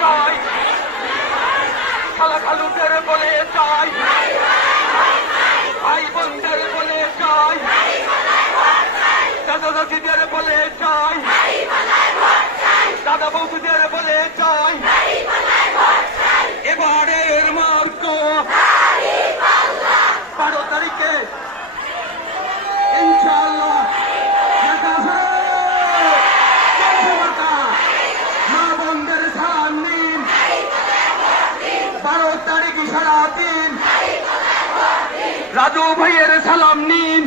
চাই, খালা খালুদের বলে চাই, ভাই বোনদের বলে চাই, দাদা দাদিদের বলে চাই, দাদা বৌদিদের বলে চাই, এবারের মার্ক 12 তারিখে ইনশাআল্লাহ মা বোনদের সালাম নিন। 12 তারিখ সারাদিন রাজু ভাইয়ের সালাম নিন,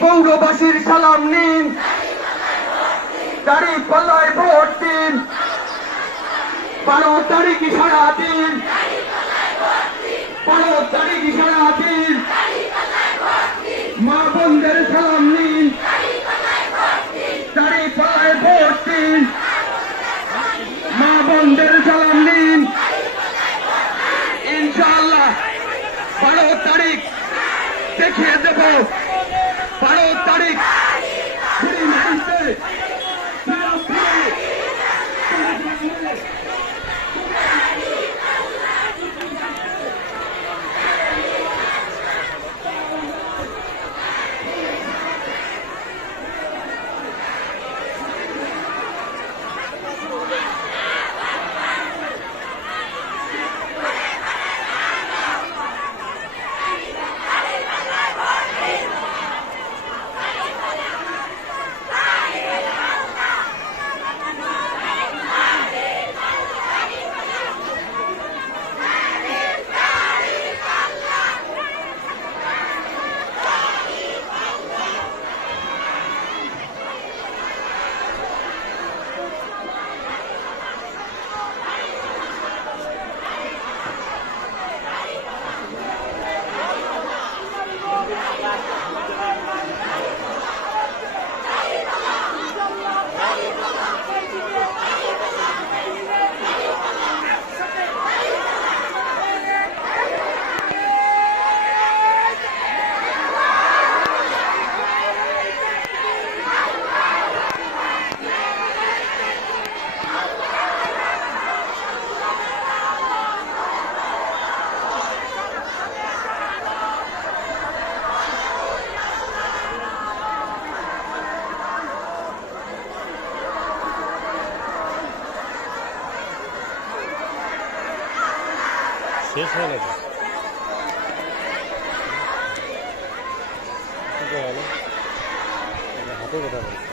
পৌরবাসীর সালাম নিন, দাড়ি পাল্লায় ভোট দিন। 12 তারিখ সারাদিন, 12 তারিখ সারাদিন মা বোনদের সালাম নিন, দাড়ি পাল্লায় ভোট দিন, মা বোনদের সালাম নিন। ইনশাআল্লাহ 12 তারিখ দেখিয়ে দেব, 12 তারিখ শেষ হয়ে গেছে। হাতে কথা বলছে।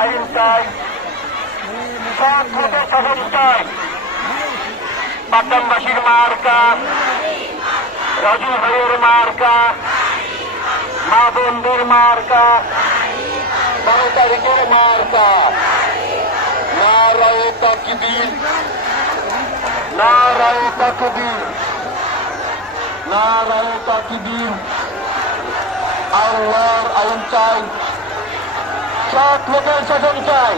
আইন চাই, সৎ পথে শাসন চাই। পাটগ্রামবাসীর মার্কা, রাজু ভাইয়ের মার্কা, মা বোনদের মার্কা, 12 তারিখের মার্কা। নারায়ে তাকবীর, নারায়ে তাকবীর, নারায়ে তাকবীর। আল্লাহর আইন চাই, সৎ লোকের শাসন চাই।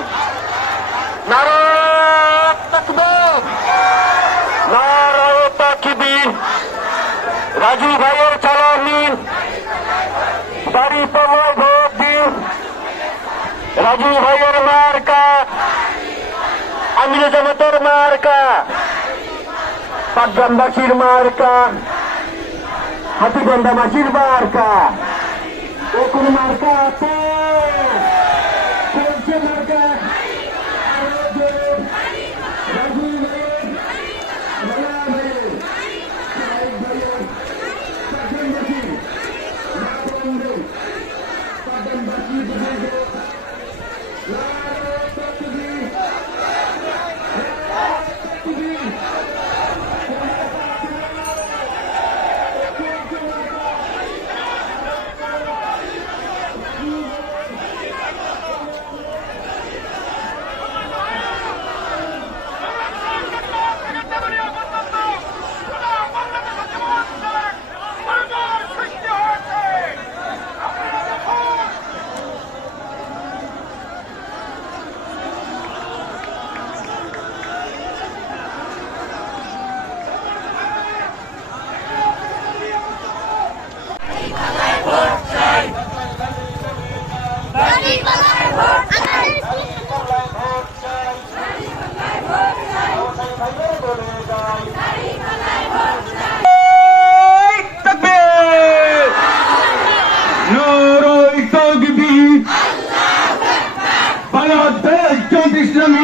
নারায়ে তাকবীর, নারায়ে তাকবীর। রাজু ভাইয়ের চালান নিন, দাড়ি পাল্লায় ভোট দিন। রাজু ভাইয়ের মার্কা, আমির জামাতের মার্কা, পাটগ্রামবাসীর মার্কা, হাতিগন্ধাবাসীর মার্কা। ও কোন মার্কা আছে? চলছে মার্কা। আরো জোরে। রাজু ভাইয়ের, রানা ভাইয়ের, সাহেব ভাইয়ের, পাটগ্রামবাসীর, মা বোনদের, পাটগ্রামবাসীর বুজুর্গ। নারায়ে তাকবীর, নারায়ে তাকবীর। বাংলাদেশ জামাত ইসলামী